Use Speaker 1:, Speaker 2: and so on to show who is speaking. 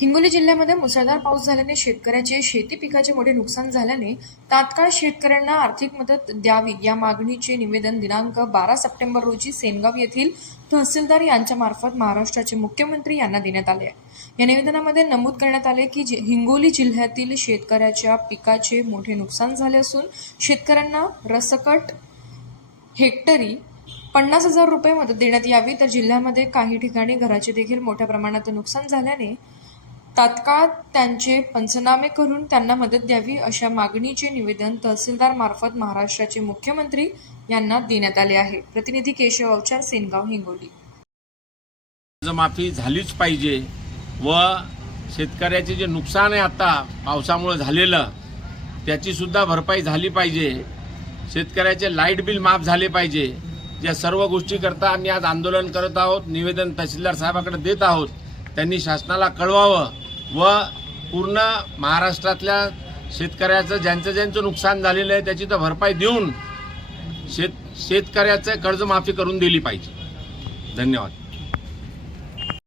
Speaker 1: हिंगोली जिल्ह्यामध्ये मुसळधार पाऊस झाल्याने शेतकऱ्याचे शेती पिकाचे मोठे नुकसान झाल्याने तात्काळ शेतकऱ्यांना आर्थिक मदत द्यावी या मागणीचे निवेदन दिनांक बारा सप्टेंबर रोजी सेनगाव येथील तहसीलदार यांच्यामार्फत महाराष्ट्राचे मुख्यमंत्री यांना देण्यात आले आहे. या निवेदनामध्ये नमूद करण्यात आले की हिंगोली जिल्ह्यातील शेतकऱ्याच्या पिकाचे मोठे नुकसान झाले असून शेतकऱ्यांना रसकट हेक्टरी पन्नास हजार रुपये मदत देण्यात यावी. तर जिल्ह्यामध्ये काही ठिकाणी घराचे देखील मोठ्या प्रमाणात नुकसान झाल्याने तात्काळ त्यांचे पंचनामे करून त्यांना मदत द्यावी अशा मागणीचे निवेदन तहसीलदार मार्फत महाराष्ट्राचे मुख्यमंत्री यांना देण्यात आले आहे. प्रतिनिधी केशव अवचार सेनगाव हिंगोली.
Speaker 2: कर्जमाफी झालीच पाहिजे व शेतकऱ्याचे जे नुकसान आहे आता पावसामुळे झालेलं त्याची सुद्धा भरपाई झाली पाहिजे. शेतकऱ्याचे लाइट बिल माफ झाले पाहिजे. या सर्व गोष्टी करता आम्ही आज आंदोलन करत आहोत निवेदन तहसीलदार साहेबाकडे देत आहोत. त्यांनी शासनाला कळवावं. व पूर्ण महाराष्ट्रातल्या शेतकऱ्याचं ज्यांचं ज्यांचं नुकसान झालेलं आहे त्याची तर भरपाई देऊन शेत शेतकऱ्याचं कर्जमाफी करून दिली पाहिजे. धन्यवाद.